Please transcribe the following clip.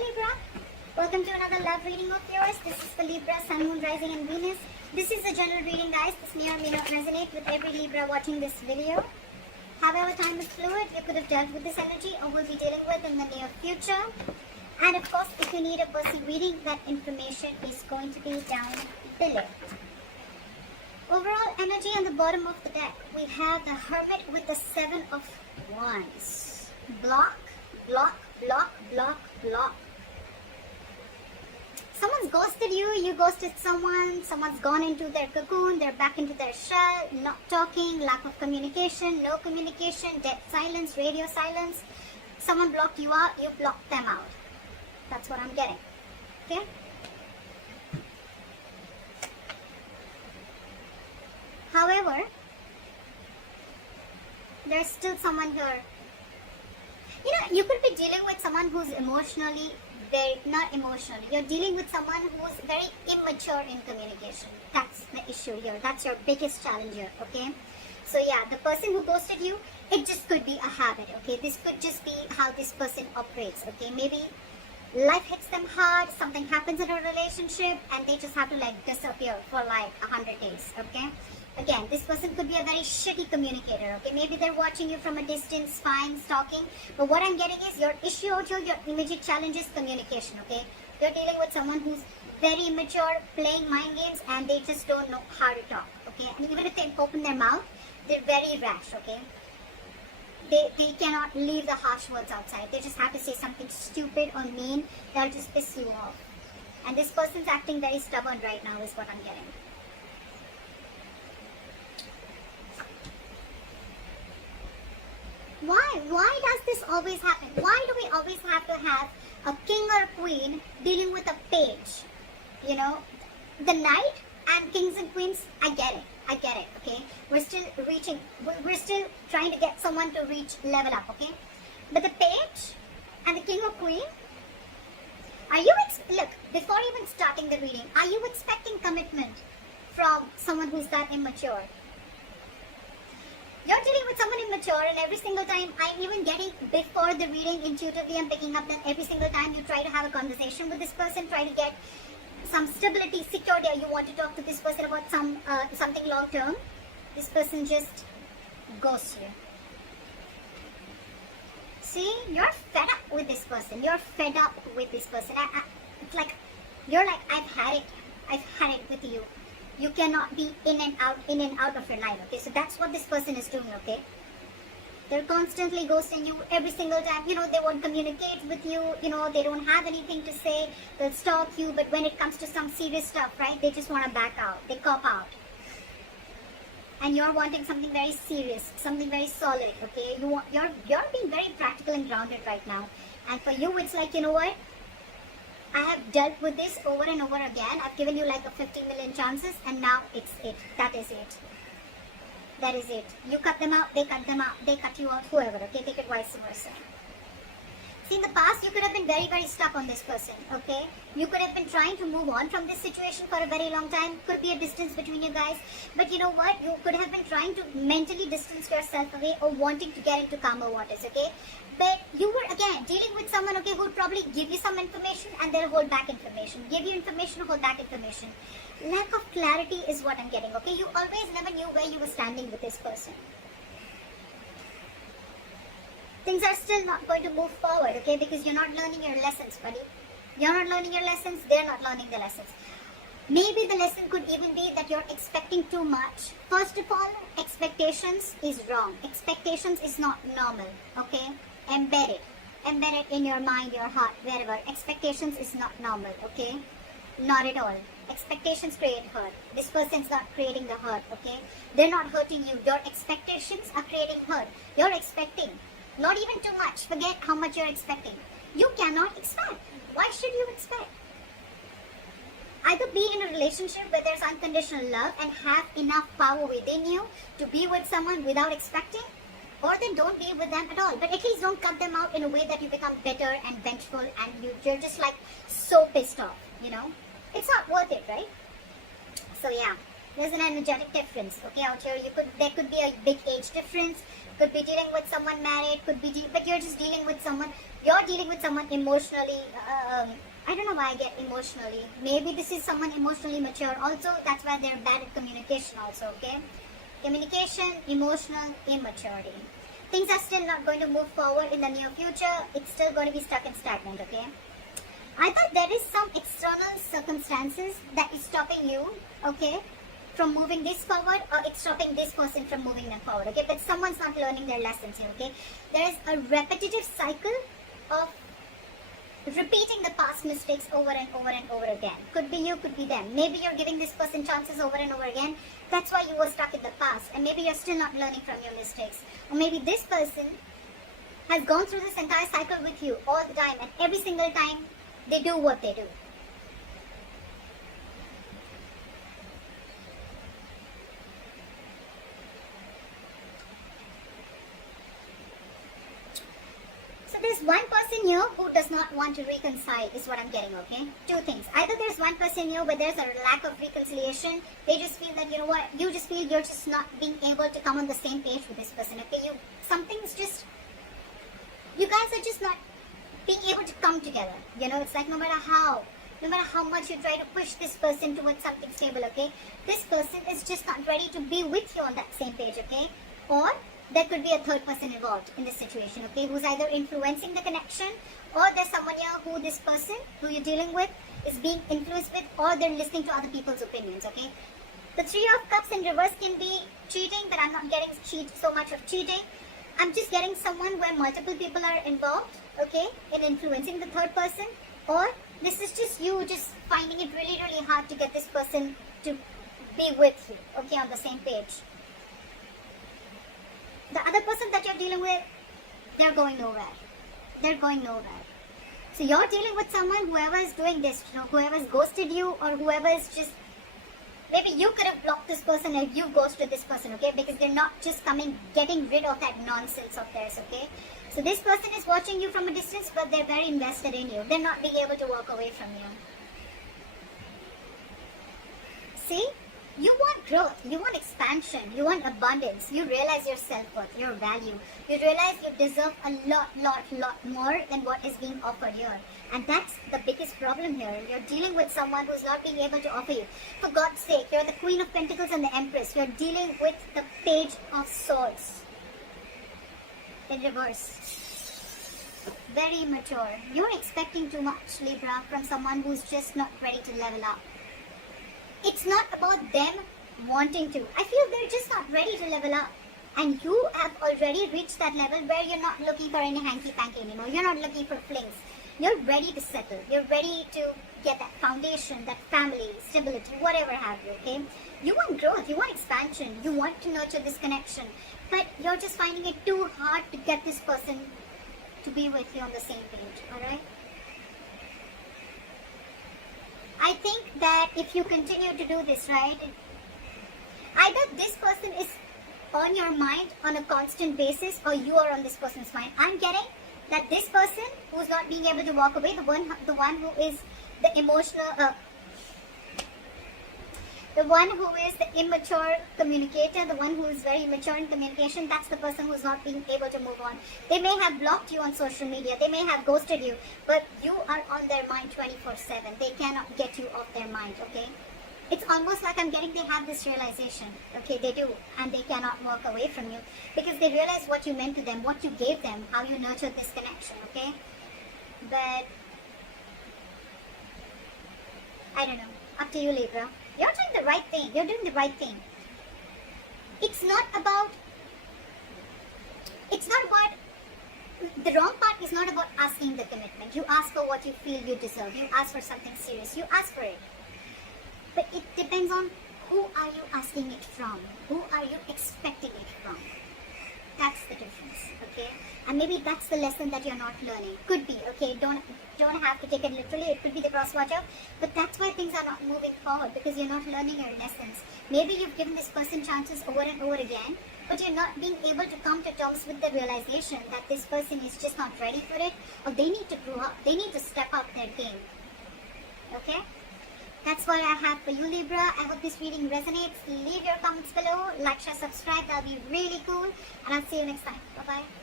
Libra, welcome to another love reading of yours. This is for Libra, Sun, Moon, Rising and Venus. This is a general reading, guys. This may or may not resonate with every Libra watching this video. However, time is fluid. You could have dealt with this energy or will be dealing with in the near future. And of course, if you need a personal reading, that information is going to be down below. Overall energy on the bottom of the deck, we have the Hermit with the Seven of Wands. Block, block, block, block, block. Someone's ghosted you, you ghosted someone, someone's gone into their cocoon, they're back into their shell, not talking, lack of communication, no communication, dead silence, radio silence. Someone blocked you out, you blocked them out. That's what I'm getting. Okay? However, there's still someone here. You know, you could be dealing with someone who's emotionally not emotionally. You're dealing with someone who's very immature in communication. That's the issue here. That's your biggest challenge here, okay? So yeah, the person who ghosted you, it just could be a habit, okay? This could just be how this person operates, okay? Maybe life hits them hard, something happens in a relationship, and they just have to like disappear for like 100 days, okay? Again, this person could be a very shitty communicator, okay? Maybe they're watching you from a distance, spying, stalking. But what I'm getting is your issue out here, your immediate challenge is communication, okay? You're dealing with someone who's very immature, playing mind games, and they just don't know how to talk, okay? And even if they open their mouth, they're very rash, okay? They cannot leave the harsh words outside. They just have to say something stupid or mean that'll just piss you off. And this person's acting very stubborn right now is what I'm getting. Why does this always happen? Why do we always have to have a king or a queen dealing with a page? You know, the knight and kings and queens, I get it, okay? We're still trying to get someone to reach level up, okay? But the page and the king or queen, look, before even starting the reading, are you expecting commitment from someone who's that immature? You're dealing with someone immature, and every single time I'm even getting, before the reading, intuitively I'm picking up that every single time you try to have a conversation with this person, try to get some stability, security, or you want to talk to this person about something long term, this person just ghosts you. See, you're fed up with this person. You're fed up with this person. It's like, you're like, I've had it with you. You cannot be in and out of your life, okay? So that's what this person is doing, okay? They're constantly ghosting you every single time. You know, they won't communicate with you. You know, they don't have anything to say. They'll stalk you. But when it comes to some serious stuff, right, they just want to back out. They cop out. And you're wanting something very serious, something very solid, okay? You're being very practical and grounded right now. And for you, it's like, you know what? I have dealt with this over and over again. I've given you like a 50 million chances, and now it's it. That is it. That is it. You cut them out, they cut them out, they cut you out, whoever, okay? Take it vice versa. See, in the past, you could have been very, very stuck on this person, okay? You could have been trying to move on from this situation for a very long time. Could be a distance between you guys. But you know what? You could have been trying to mentally distance yourself away or wanting to get into calmer waters, okay? But you were, again, dealing with someone, okay, who would probably give you some information and they'll hold back information. Give you information, hold back information. Lack of clarity is what I'm getting, okay? You always never knew where you were standing with this person. Things are still not going to move forward, okay? Because you're not learning your lessons, buddy. You're not learning your lessons, they're not learning the lessons. Maybe the lesson could even be that you're expecting too much. First of all, expectations is wrong. Expectations is not normal, okay? Embedded in your mind, your heart, wherever. Expectations is not normal, okay? Not at all. Expectations create hurt. This person's not creating the hurt, okay? They're not hurting you. Your expectations are creating hurt. You're expecting. Not even too much. Forget how much you're expecting. You cannot expect. Why should you expect? Either be in a relationship where there's unconditional love and have enough power within you to be with someone without expecting, or then don't be with them at all. But at least don't cut them out in a way that you become bitter and vengeful and you're just like so pissed off, you know? It's not worth it, right? So yeah, there's an energetic difference, okay, out here. There could be a big age difference. Could be dealing with someone married, but you're just dealing with someone You're dealing with someone emotionally, I don't know why I get emotionally. Maybe this is someone emotionally mature. Also, that's why they're bad at communication also, okay? Communication, emotional, immaturity. Things are still not going to move forward in the near future. It's still going to be stuck and stagnant, okay? I thought there is some external circumstances that is stopping you, okay, from moving this forward, or it's stopping this person from moving them forward, okay? But someone's not learning their lessons here, okay? There is a repetitive cycle of repeating the past mistakes over and over and over again. Could be you, could be them. Maybe you're giving this person chances over and over again. That's why you were stuck in the past, and maybe you're still not learning from your mistakes. Or maybe this person has gone through this entire cycle with you all the time, and every single time they do what they do. So there's one person here who does not want to reconcile is what I'm getting, okay? Two things. Either there's one person here where there's a lack of reconciliation. They just feel that, you know what, you just feel you're just not being able to come on the same page with this person, okay? Something's just, you guys are just not being able to come together. You know, it's like no matter how much you try to push this person towards something stable, okay? This person is just not ready to be with you on that same page, okay? Or there could be a third person involved in this situation, okay, who's either influencing the connection, or there's someone here who this person who you're dealing with is being influenced with, or they're listening to other people's opinions, okay? The Three of Cups in reverse can be cheating, but I'm not getting so much of cheating. I'm just getting someone where multiple people are involved, okay, in influencing the third person, or this is just you just finding it really, really hard to get this person to be with you, okay, on the same page. The other person that you're dealing with, they're going nowhere. They're going nowhere. So you're dealing with someone, whoever is doing this, you know, whoever's ghosted you, or whoever is just, maybe you could have blocked this person and you ghosted this person, okay? Because they're not just getting rid of that nonsense of theirs, okay? So this person is watching you from a distance, but they're very invested in you. They're not being able to walk away from you. See? You want growth, you want expansion, you want abundance, you realize your self-worth, your value. You realize you deserve a lot more than what is being offered here. And that's the biggest problem here. You're dealing with someone who's not being able to offer you. For God's sake, you're the Queen of Pentacles and the Empress. You're dealing with the Page of Swords in reverse. Very immature. You're expecting too much, Libra, from someone who's just not ready to level up. It's not about them wanting to. I feel they're just not ready to level up. And you have already reached that level where you're not looking for any hanky-panky anymore. You're not looking for flings. You're ready to settle. You're ready to get that foundation, that family, stability, whatever have you, okay? You want growth. You want expansion. You want to nurture this connection. But you're just finding it too hard to get this person to be with you on the same page, alright? I think that if you continue to do this, right, either this person is on your mind on a constant basis, or you are on this person's mind. I'm getting that this person who's not being able to walk away, the one who is the emotional, the one who is the immature communicator, the one who is very immature in communication, that's the person who's not being able to move on. They may have blocked you on social media, they may have ghosted you, but you are on their mind 24/7. They cannot get you off their mind, okay? It's almost like I'm getting they have this realization, okay, they do, and they cannot walk away from you because they realize what you meant to them, what you gave them, how you nurtured this connection, okay? But I don't know, up to you, Libra. You're doing the right thing. You're doing the right thing. It's not about, the wrong part is not about asking the commitment. You ask for what you feel you deserve. You ask for something serious. You ask for it. But it depends on who are you asking it from? Who are you expecting it from? That's the difference, okay? And maybe that's the lesson that you're not learning. Could be, okay? Don't have to take it literally. It could be the cross watcher. But that's why things are not moving forward, because you're not learning your lessons. Maybe you've given this person chances over and over again, but you're not being able to come to terms with the realization that this person is just not ready for it, or they need to grow up. They need to step up their game. Okay? That's what I have for you, Libra. I hope this reading resonates. Leave your comments below. Like, share, subscribe. That'll be really cool. And I'll see you next time. Bye-bye.